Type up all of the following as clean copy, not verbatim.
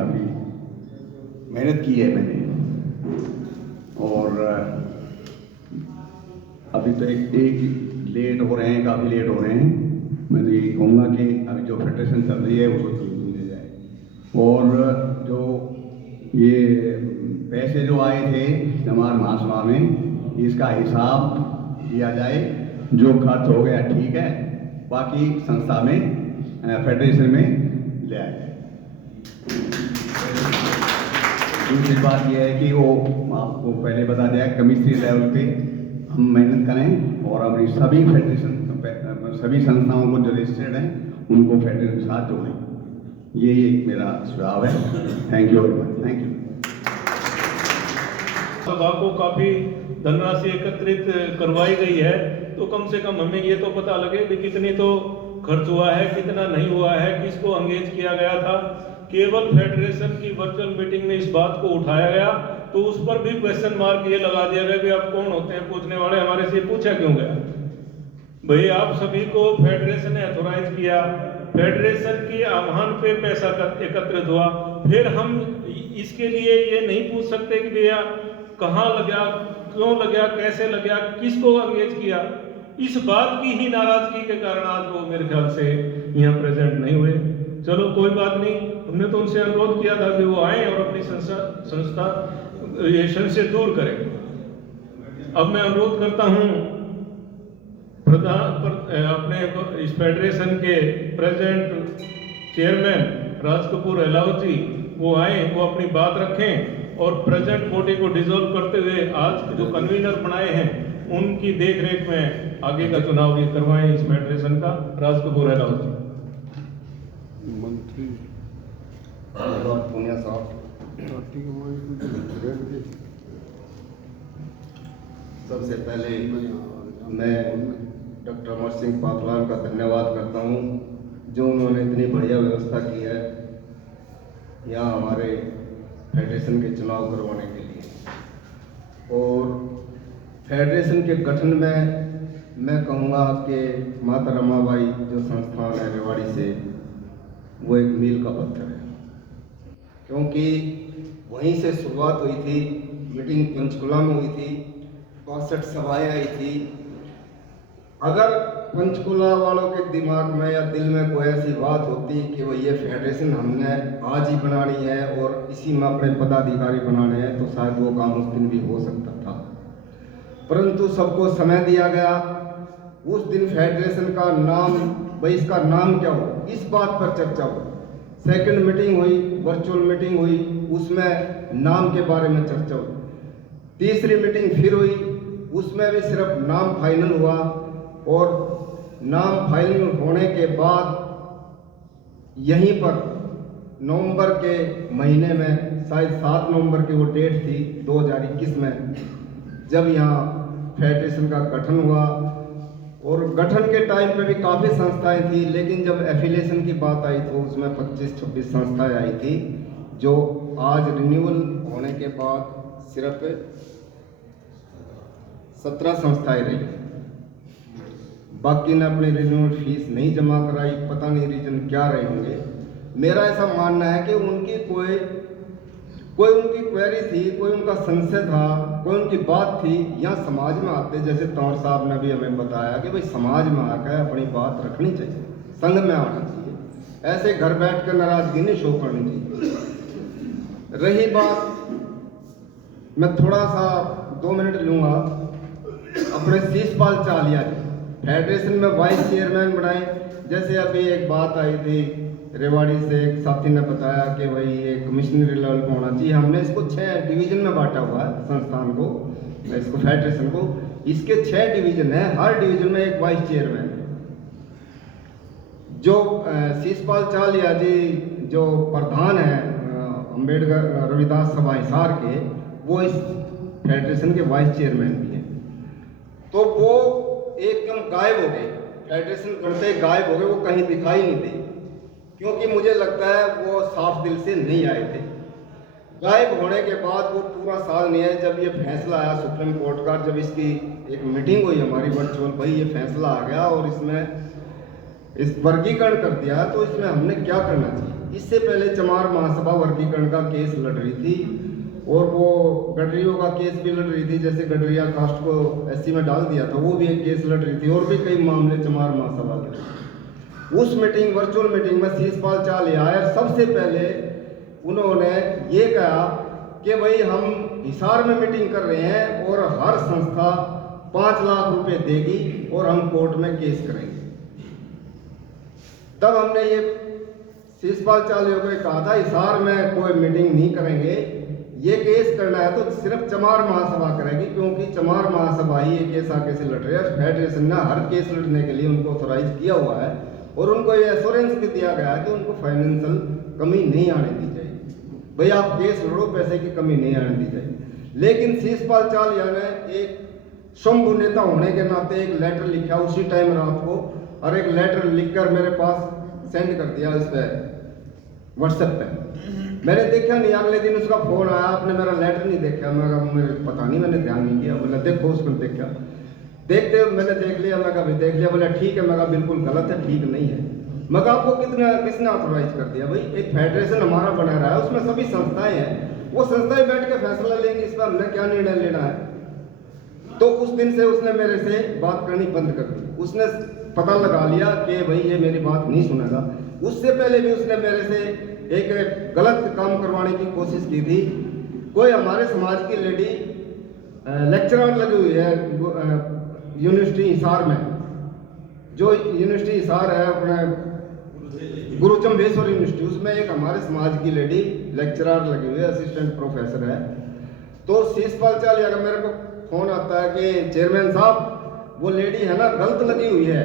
काफ़ी मेहनत की है मैंने, और अभी तो एक लेट हो रहे हैं, काफ़ी लेट हो रहे हैं। मैं तो यही कहूँगा कि अभी जो फेडरेशन चल रही है उसको जल्दी मिल जाए, और जो ये पैसे जो आए थे हमारे महासभा में, इसका हिसाब दिया जाए। जो खर्च हो गया ठीक है, बाकी संस्था में फेडरेशन में ले आया जाए। दूसरी बात यह है कि वो आपको पहले बता दिया, कमिश्नरी लेवल पे हम मेहनत करें और अपनी सभी फेडरेशन, सभी संस्थाओं को जो रजिस्टर्ड हैं उनको फेडरेशन के साथ जोड़ें। ये एक मेरा सुझाव है। Thank you very much. Thank you. सभा को काफी धनराशि एकत्रित करवाई गई है, तो कम से कम हमें ये तो पता लगे कि कितनी तो खर्च हुआ है, कितना नहीं हुआ है, किसको एंगेज किया गया था। केवल फेडरेशन की वर्चुअल मीटिंग में इस बात को उठाया गया तो उस पर भी क्वेश्चन मार्क ये लगा दिया गया कि आप कौन होते हैं पूछने वाले, हमारे से पूछा क्यों गया। भाई आप सभी को फेडरेशन ने अथोराइज किया, फेडरेशन के आह्वान पे पैसा एकत्रित हुआ, फिर हम इसके लिए ये नहीं पूछ सकते कि भैया कहाँ लगा, क्यों लगा, कैसे लगा, किसको एंगेज किया। इस बात की ही नाराजगी के कारण आज वो मेरे ख्याल से यहाँ प्रेजेंट नहीं हुए। चलो कोई बात नहीं, हमने तो उनसे अनुरोध किया था कि वो आए और अपनी संस्था ये संशय दूर करें। अब मैं अनुरोध करता हूँ अपने इस फेडरेशन के प्रेसिडेंट चेयरमैन राज कपूर अहलावत जी, वो आए, वो अपनी बात रखें और प्रेजेंट बॉडी को डिसॉल्व करते हुए आज जो कन्वीनर बनाए हैं उनकी देख रेख में आगे का चुनाव ये करवाएं इस फेडरेशन का। राज कपूर अहलावत जी। मंत्री पुनिया साहब, सबसे पहले मैं डॉक्टर अमर सिंह पातलान का धन्यवाद करता हूं, जो उन्होंने इतनी बढ़िया व्यवस्था की है यहाँ हमारे फेडरेशन के चुनाव करवाने के लिए। और फेडरेशन के गठन में मैं कहूँगा कि माता रमाबाई जो संस्थान है रेवाड़ी से, वो एक मील का पत्थर है, क्योंकि वहीं से शुरुआत हुई थी। मीटिंग पंचकुला में हुई थी, 62 सभाएं आई थी। अगर पंचकुला वालों के दिमाग में या दिल में कोई ऐसी बात होती कि वो ये फेडरेशन हमने आज ही बनानी है और इसी में अपने पदाधिकारी बनाने हैं, तो शायद वो काम उस दिन भी हो सकता था, परंतु सबको समय दिया गया। उस दिन फेडरेशन का नाम, भाई इसका नाम क्या हो, इस बात पर चर्चा हुई। सेकंड मीटिंग हुई, वर्चुअल मीटिंग हुई, उसमें नाम के बारे में चर्चा हुई। तीसरी मीटिंग फिर हुई, उसमें भी सिर्फ नाम फाइनल हुआ, और नाम फाइनल होने के बाद यहीं पर नवंबर के महीने में, शायद 7 नवंबर की वो डेट थी 2021 में, जब यहाँ फेडरेशन का गठन हुआ। और गठन के टाइम पे भी काफ़ी संस्थाएं थी, लेकिन जब एफिलिएशन की बात आई तो उसमें 25-26 संस्थाएं आई थी, जो आज रिन्यूअल होने के बाद सिर्फ 17 संस्थाएं रही। बाकी ने अपनी रिन्यूअल फीस नहीं जमा कराई, पता नहीं रीजन क्या रहे होंगे। मेरा ऐसा मानना है कि उनकी कोई उनकी क्वेरी थी, कोई उनका संशय था, कोई उनकी बात थी। यहाँ समाज में आते, जैसे तंवर साहब ने भी हमें बताया कि भाई समाज में आकर अपनी बात रखनी चाहिए, संघ में आना चाहिए, ऐसे घर बैठ कर नाराजगी नहीं शो करनी चाहिए। रही बात, मैं थोड़ा सा 2 मिनट लूँगा अपने शीशपाल चालिया जी, फेडरेशन में वाइस चेयरमैन बनाए। जैसे अभी एक बात आई थी रेवाड़ी से, एक साथी ने बताया कि भाई ये कमिश्नरी लेवल पर होना चाहिए। हमने इसको 6 डिवीजन में बांटा हुआ है संस्थान को, इसको फेडरेशन को। इसके 6 डिवीजन है, हर डिवीजन में एक वाइस चेयरमैन है। जो शीशपाल चालिया जी जो प्रधान है अम्बेडकर रविदास सभा हिसार के, वो इस फेडरेशन के वाइस चेयरमैन भी हैं। तो वो एकदम गायब हो गए, फेडरेशन करते गायब हो गए, वो कहीं दिखाई नहीं दे, क्योंकि मुझे लगता है वो साफ दिल से नहीं आए थे। गायब होने के बाद वो पूरा साल नहीं आए। जब ये फैसला आया सुप्रीम कोर्ट का, जब इसकी एक मीटिंग हुई हमारी वर्चुअल, भाई ये फैसला आ गया और इसमें इस वर्गीकरण कर दिया, तो इसमें हमने क्या करना चाहिए। इससे पहले चमार महासभा वर्गीकरण का केस लड़ रही थी और वो गडरियों का केस भी लड़ रही थी, जैसे गडरिया कास्ट को एससी में डाल दिया था, वो भी एक केस लड़ रही थी और भी कई मामले चमार महासभा के। उस मीटिंग, वर्चुअल मीटिंग में शीशपाल चाल आए और सबसे पहले उन्होंने ये कहा कि भाई हम हिसार में मीटिंग कर रहे हैं और हर संस्था 5 लाख रुपए देगी और हम कोर्ट में केस करेंगे। तब हमने ये शीशपाल चालियों को कहा था हिसार में कोई मीटिंग नहीं करेंगे, ये केस करना है तो सिर्फ चमार महासभा करेगी, क्योंकि चमार महासभा ही ये केस आगे से लड़ रही है। फेडरेशन ने हर केस लड़ने के लिए उनको ऑथोराइज किया हुआ है और उनको ये एश्योरेंस भी दिया गया है कि उनको फाइनेंशियल कमी नहीं आने दी जाएगी। भाई आप केस लड़ो, पैसे की कमी नहीं आने दी जाएगी। लेकिन शीशपाल चालिया ने एक शंभु नेता होने के नाते एक लेटर लिखा उसी टाइम रात को, और एक लेटर लिखकर मेरे पास सेंड कर दिया इस पे व्हाट्सएप पे। मैंने देखा नहीं, अगले दिन उसका फोन आया, आपने मेरा लेटर नहीं देखा। मैं कहा मेरे पता नहीं, मैंने ध्यान नहीं किया। बोला देखो उसको देखा, देखते मैंने देख लिया। मैं कहा देख लिया। बोला ठीक है। मैं कहा बिल्कुल गलत है, ठीक नहीं है। मैं कहा आपको किसने ऑथोराइज कर दिया? भाई एक फेडरेशन हमारा बना रहा है, उसमें सभी संस्थाएं हैं, वो संस्थाएं बैठ के फैसला लेंगी, इस पर हमने क्या निर्णय लेना है। तो उस दिन से उसने मेरे से बात करनी बंद कर दी। उसने पता लगा लिया कि भाई ये मेरी बात नहीं सुनेगा। उससे पहले भी उसने मेरे से एक गलत काम करवाने की कोशिश की थी। कोई हमारे समाज की लेडी लेक्चरर लगी हुई है यूनिवर्सिटी हिसार में, जो यूनिवर्सिटी हिसार है अपने गुरु चंबेश्वर यूनिवर्सिटी, उसमें एक हमारे समाज की लेडी लेक्चरर लगी हुई है, असिस्टेंट प्रोफेसर है। तो शीशपाल चालिया का मेरे को फोन आता है कि चेयरमैन साहब वो लेडी है ना गलत लगी हुई है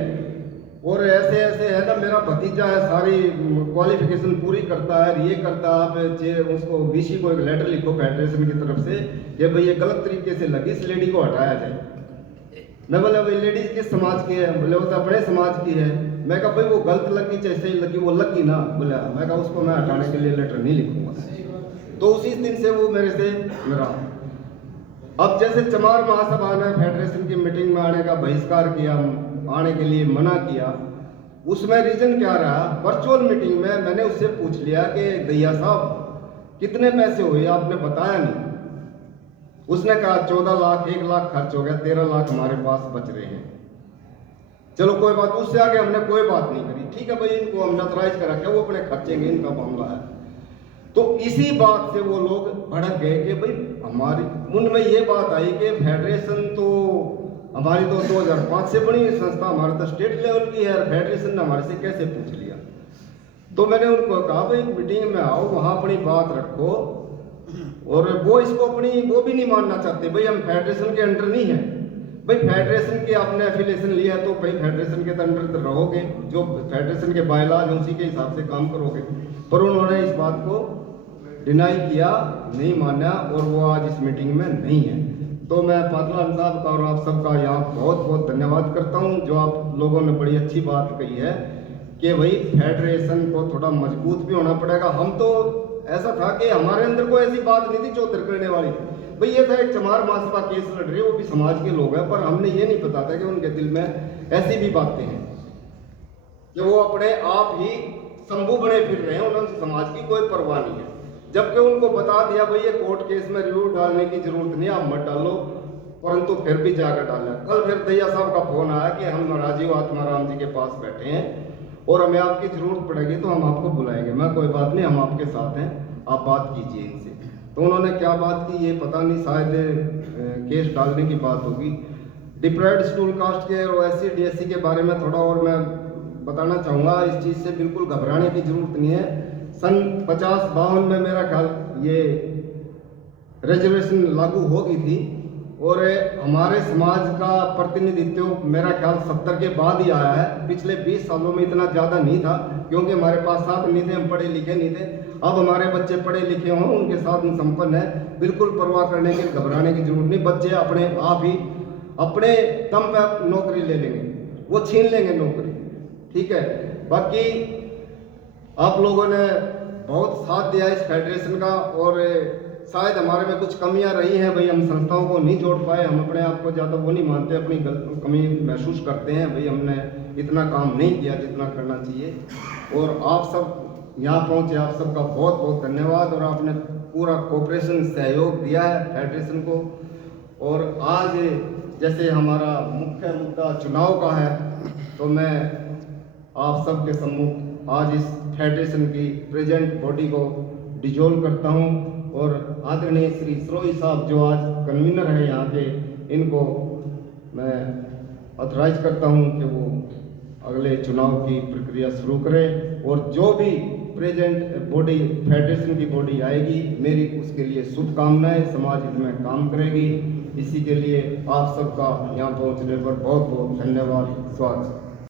और ऐसे ऐसे है ना, मेरा भतीजा है, सारी क्वालिफिकेशन पूरी करता है, ये करता है। आप उसको वीसी को एक लेटर लिखो फेडरेशन की तरफ से कि भाई ये गलत तरीके से लगी, इस लेडी को हटाया जाए। मैं बोला भाई लेडीज किस समाज की है? बोले वो तो अपने समाज की है। मैं कहा भाई वो गलत लगी चाहे सही लगी, वो लगी ना। बोला मैं कहा उसको मैं हटाने के लिए लेटर नहीं लिखूंगा। तो उसी दिन से वो मेरे से मेरा। अब जैसे चमार महासभा ने फेडरेशन की मीटिंग में आने का बहिष्कार किया, आने के लिए मना किया, उसमें रीजन क्या रहा? वर्चुअल मीटिंग में मैंने उससे पूछ लिया कि दैया साहब कितने पैसे हुए, आपने बताया नहीं। उसने कहा 14 लाख, 1 लाख खर्च हो गया, 13 लाख हमारे पास बच रहे हैं। चलो कोई बात, उससे आगे हमने कोई बात नहीं करी। ठीक है भाई, इनको हमने ऑथराइज करा क्या, वो अपने खर्चेंगे, इनका मामला है। तो इसी बात से वो लोग भड़क गए कि भाई हमारी मन में ये बात आई कि फेडरेशन तो हमारी तो 2005 से बनी संस्था, हमारा तो स्टेट लेवल की है, फेडरेशन ने हमारे से कैसे पूछ लिया। तो मैंने उनको कहा भाई मीटिंग में आओ, वहाँ अपनी बात रखो। और वो इसको अपनी वो भी नहीं मानना चाहते, भाई हम फेडरेशन के अंडर नहीं है। भाई फेडरेशन की आपने एफिलिएशन लिया है तो भाई फेडरेशन के अंडर रहोगे, जो फेडरेशन के बायलॉज हैं उसी के हिसाब से काम करोगे। पर उन्होंने इस बात को डिनाई किया, नहीं माना, और वो आज इस मीटिंग में नहीं है। तो मैं पातलान साहब का और आप सबका यहाँ बहुत बहुत धन्यवाद करता हूँ, जो आप लोगों ने बड़ी अच्छी बात कही है कि भाई फेडरेशन को थोड़ा मजबूत भी होना पड़ेगा। हम तो ऐसा था कि हमारे अंदर कोई ऐसी बात नहीं थी चौधर करने वाली। भाई ये था एक चमार महासभा केस लड़ रही है, वो भी समाज के लोग हैं, पर हमने ये नहीं पता था कि उनके दिल में ऐसी भी बातें हैं कि वो अपने आप ही शंभू बने फिर रहे हैं, उन्होंने समाज की कोई परवाह नहीं है। जबकि उनको बता दिया भाई ये कोर्ट केस में रिव्यू डालने की जरूरत नहीं, आप मत डालो, परंतु फिर भी जाकर डाला। कल फिर दैया साहब का फोन आया कि हम राजीव आत्माराम जी के पास बैठे हैं और हमें आपकी जरूरत पड़ेगी तो हम आपको बुलाएंगे। मैं कोई बात नहीं, हम आपके साथ हैं, आप बात कीजिए इनसे। तो उन्होंने क्या बात की ये पता नहीं, शायद केस डालने की बात होगी। डिप्राइव्ड शेड्यूल कास्ट के और SC DSC के बारे में थोड़ा और मैं बताना चाहूँगा। इस चीज़ से बिल्कुल घबराने की जरूरत नहीं है। सन 50-52 में मेरा ख्याल ये रिजर्वेशन लागू हो गई थी और हमारे समाज का प्रतिनिधित्व मेरा ख्याल 70 के बाद ही आया है। पिछले 20 सालों में इतना ज़्यादा नहीं था, क्योंकि हमारे पास साधन नहीं थे, हम पढ़े लिखे नहीं थे। अब हमारे बच्चे पढ़े लिखे हों, उनके साधन संपन्न है, बिल्कुल परवाह करने की घबराने की जरूरत नहीं। बच्चे अपने आप ही अपने दम पर नौकरी ले लेंगे, वो छीन लेंगे नौकरी, ठीक है। बाकी आप लोगों ने बहुत साथ दिया इस फेडरेशन का, और शायद हमारे में कुछ कमियां रही हैं। भाई हम संस्थाओं को नहीं जोड़ पाए, हम अपने आप को ज़्यादा वो नहीं मानते, अपनी कमी महसूस करते हैं। भाई हमने इतना काम नहीं किया जितना करना चाहिए। और आप सब यहाँ पहुँचे आप सबका बहुत बहुत धन्यवाद। और आपने पूरा कोऑपरेशन सहयोग दिया है फेडरेशन को। और आज जैसे हमारा मुख्य मुद्दा चुनाव का है, तो मैं आप सबके सम्मुख आज इस फेडरेशन की प्रेजेंट बॉडी को डिजोल्व करता हूँ। और आदरणीय श्री सरोही साहब जो आज कन्वीनर है यहाँ के, इनको मैं ऑथराइज करता हूँ कि वो अगले चुनाव की प्रक्रिया शुरू करें। और जो भी प्रेजेंट बॉडी फेडरेशन की बॉडी आएगी, मेरी उसके लिए शुभकामनाएं, समाज इसमें काम करेगी। इसी के लिए आप सबका यहाँ पहुँचने पर बहुत बहुत धन्यवाद, स्वागत।